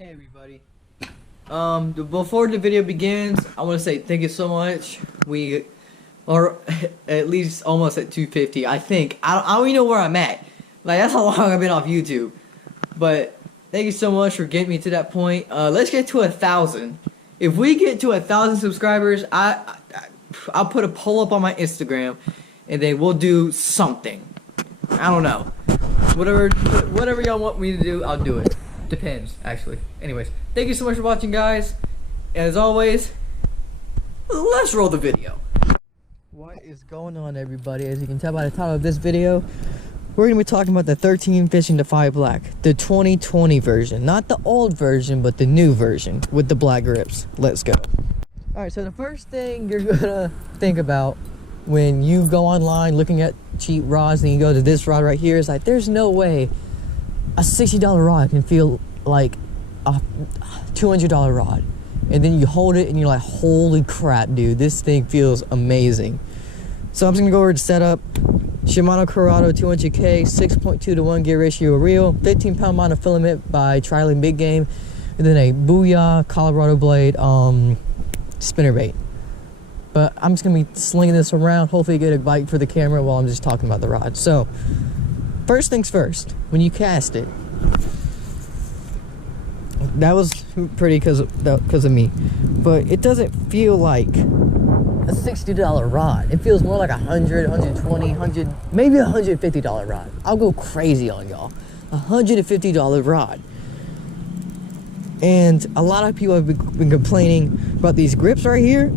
Hey everybody. Before the video begins, I want to say thank you so much. We are at least almost at 250. I think. I don't even know where I'm at. Like, that's how long I've been off YouTube. But thank you so much for getting me to that point. Let's get to 1,000. If we get to 1,000 subscribers, I'll put a poll up on my Instagram, and then we'll do something. I don't know. Whatever y'all want me to do, I'll do it. Depends, actually. Anyways, thank you so much for watching, guys. As always, let's roll the video. What is going on, everybody? As you can tell by the title of this video, we're going to be talking about the 13 Fishing Defy Black. The 2020 version. Not the old version, but the new version with the black grips. Let's go. Alright, so the first thing you're going to think about when you go online looking at cheap rods and you go to this rod right here is like, there's no way a $60 rod can feel like a $200 rod. And then you hold it and you're like, holy crap, dude, this thing feels amazing. So I'm just gonna go over to setup. Shimano Corrado 200K, 6.2 to 1 gear ratio reel, 15-pound monofilament by Trilling Big Game, and then a Booyah Colorado blade spinnerbait. But I'm just gonna be slinging this around, hopefully get a bite for the camera while I'm just talking about the rod. So first things first, when you cast it, that was pretty because of me, but it doesn't feel like a $60 rod. It feels more like $100, $120, maybe $150 rod. I'll go crazy on y'all. $150 rod. And a lot of people have been complaining about these grips right here.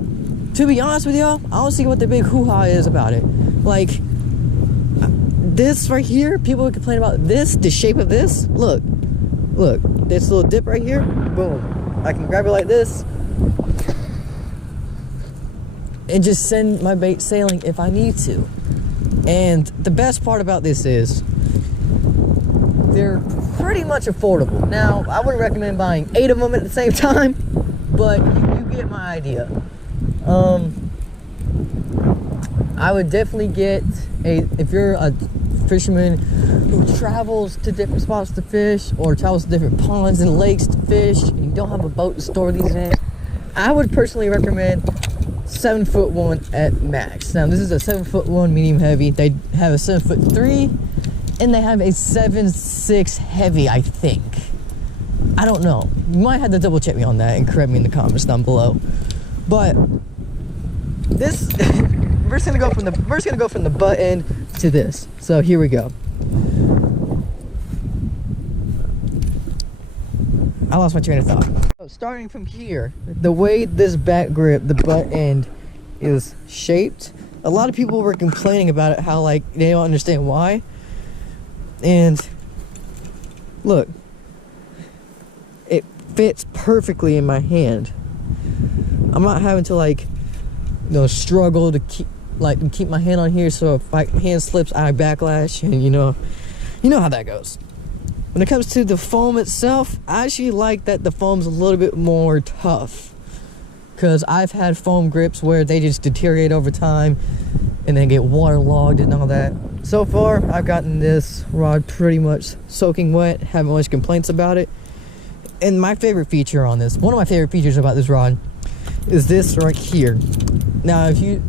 To be honest with y'all, I don't see what the big hoo-ha is about it. Like, this right here, people would complain about this, the shape of this. Look, this little dip right here, boom. I can grab it like this and just send my bait sailing if I need to. And the best part about this is they're pretty much affordable. Now, I wouldn't recommend buying 8 of them at the same time, but you get my idea. I would definitely get if you're a fisherman who travels to different spots to fish, or travels to different ponds and lakes to fish, and you don't have a boat to store these in, I would personally recommend 7'1" at max. Now, this is a 7'1" medium heavy. They have a 7'3", and they have a 7'6" heavy, I think. I don't know. You might have to double check me on that and correct me in the comments down below. But this, we're just gonna go from the butt end to this. So here we go. I lost my train of thought. So starting from here, the way this back grip, the butt end, is shaped, a lot of people were complaining about it, how like they don't understand why. And look, it fits perfectly in my hand. I'm not having to like, struggle to keep my hand on here, so if my hand slips, I backlash, and you know how that goes. When it comes to the foam itself, I actually like that the foam's a little bit more tough, because I've had foam grips where they just deteriorate over time and then get waterlogged and all that. So far, I've gotten this rod pretty much soaking wet, haven't much complaints about it. And my favorite feature on this, one of my favorite features about this rod, is this right here. Now, if you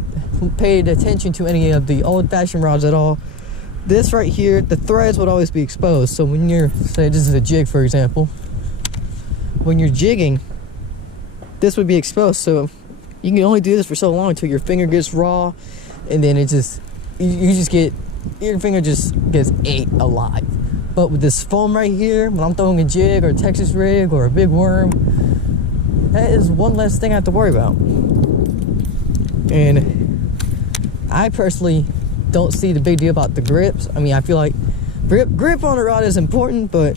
paid attention to any of the old-fashioned rods at all, this right here, the threads would always be exposed. So when you're, say this is a jig for example, when you're jigging, this would be exposed. So you can only do this for so long until your finger gets raw, and then it just, your finger just gets ate alive. But with this foam right here, when I'm throwing a jig or a Texas rig or a big worm, that is one less thing I have to worry about. And I personally don't see the big deal about the grips. I mean, I feel like grip on a rod is important, but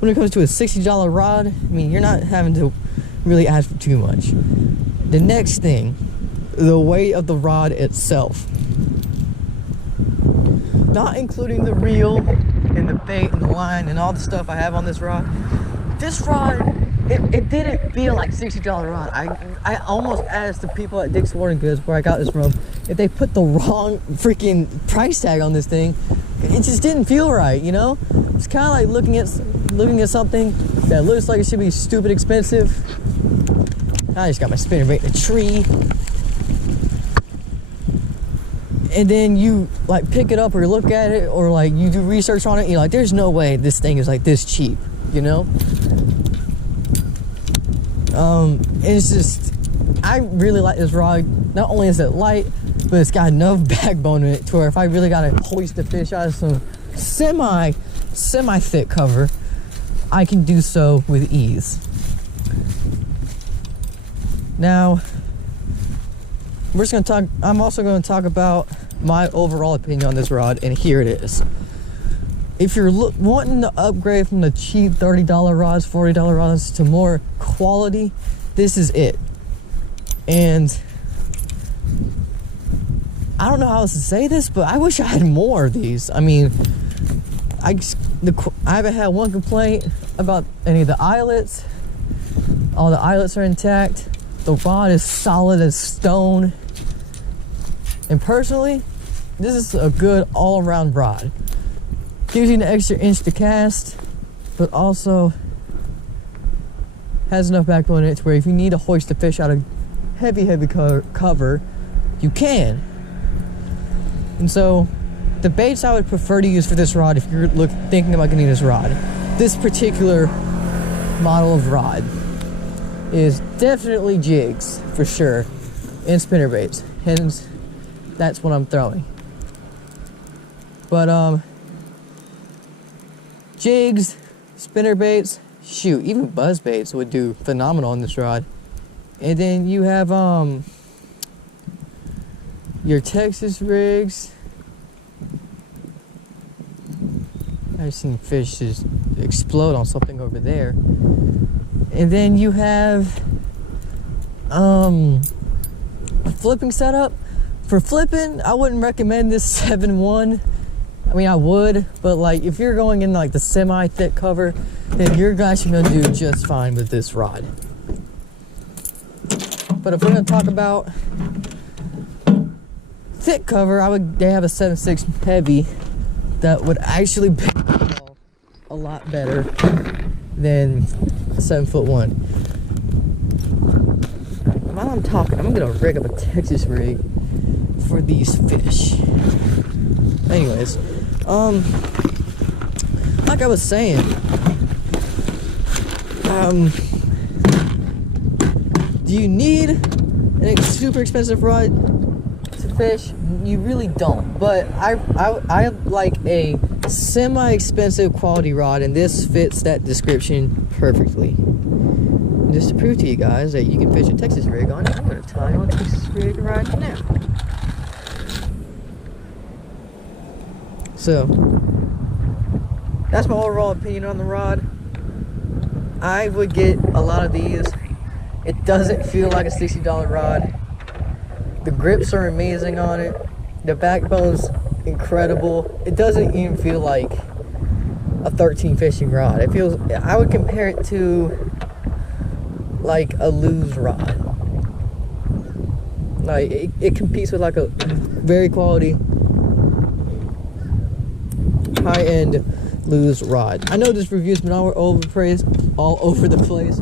when it comes to a $60 rod, I mean, you're not having to really ask for too much. The next thing, the weight of the rod itself. Not including the reel and the bait and the line and all the stuff I have on this rod. This rod, it didn't feel like $60 rod. I almost asked the people at Dick's Sporting Goods, where I got this from, if they put the wrong freaking price tag on this thing. It just didn't feel right, you know? It's kind of like looking at looking at something that looks like it should be stupid expensive. I just got my spinnerbait in a tree. And then you like pick it up or look at it or like you do research on it. You're like, there's no way this thing is like this cheap, you know? It's just, I really like this rod. Not only is it light, but it's got enough backbone in it to where if I really gotta hoist the fish out of some semi thick cover, I can do so with ease. Now, I'm also gonna talk about my overall opinion on this rod, and here it is. If you're wanting to upgrade from the cheap $30 rods, $40 rods to more quality, this is it. And I don't know how else to say this, but I wish I had more of these. I mean, I haven't had one complaint about any of the eyelets. All the eyelets are intact. The rod is solid as stone. And personally, this is a good all-around rod. Gives you an extra inch to cast, but also has enough backbone in it to where if you need to hoist the fish out of heavy cover, you can. And so, the baits I would prefer to use for this rod if you're thinking about getting this rod, this particular model of rod, is definitely jigs, for sure, and spinnerbaits. Hence, that's what I'm throwing. But, jigs, spinnerbaits, shoot, even buzzbaits would do phenomenal on this rod. And then you have, your Texas rigs. I've seen fish just explode on something over there. And then you have a flipping setup. For flipping, I wouldn't recommend this 7-1. I mean, I would, but like if you're going in like the semi-thick cover, then you're actually gonna do just fine with this rod. But if we're gonna talk about thick cover, they have a 7.6 heavy that would actually be a lot better than a 7'1". While I'm talking, I'm gonna rig up a Texas rig for these fish. Anyways, like I was saying, do you need a super expensive rod to fish? You really don't, but I like a semi-expensive quality rod, and this fits that description perfectly. And just to prove to you guys that you can fish a Texas rig on it, I'm going to tie on a Texas rig right now. So, that's my overall opinion on the rod. I would get a lot of these. It doesn't feel like a $60 rod. The grips are amazing on it. The backbone's incredible. It doesn't even feel like a 13 fishing rod. It feels, I would compare it to like a Lew's rod. Like it competes with like a very quality high-end Lew's rod. I know this review's been all over the place.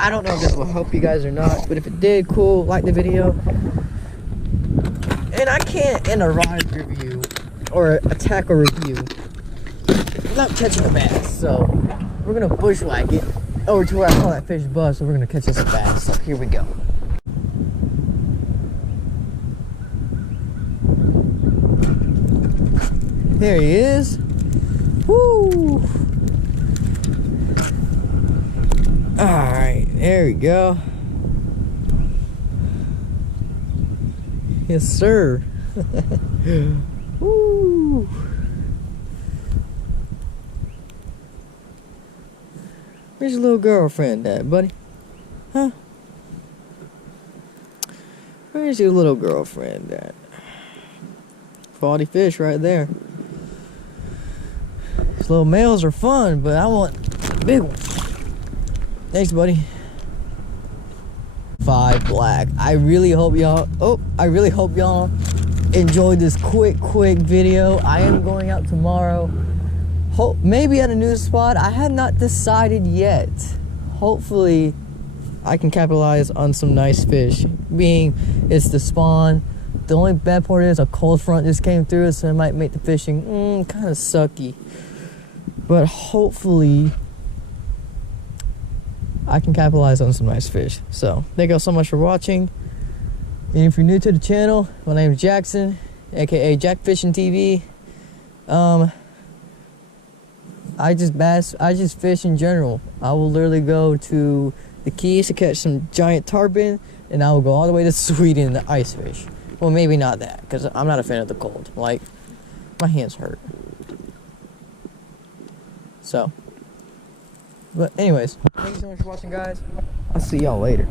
I don't know if this will help you guys or not, but if it did, cool, like the video. And I can't end a rod review or a tackle review without catching a bass. So we're gonna bushwhack it over to where I call that fish bust, so we're gonna catch us a bass. So here we go. There he is. Woo! Alright, there we go. Yes, sir. Woo! Where's your little girlfriend at, buddy? Huh? Where's your little girlfriend at? Quality fish right there. These little males are fun, but I want a big one. Thanks, buddy. 5 black. I really hope y'all enjoyed this quick video. I am going out tomorrow. maybe at a new spot. I have not decided yet. Hopefully I can capitalize on some nice fish. Being it's the spawn. The only bad part is a cold front just came through, so it might make the fishing kind of sucky. But hopefully I can capitalize on some nice fish. So thank you all so much for watching. And if you're new to the channel, my name is Jackson, aka Jack Fishing TV. I just fish in general. I will literally go to the Keys to catch some giant tarpon, and I will go all the way to Sweden to ice fish. Well, maybe not that, because I'm not a fan of the cold. Like, my hands hurt. So, but anyways, thank you so much for watching, guys. I'll see y'all later.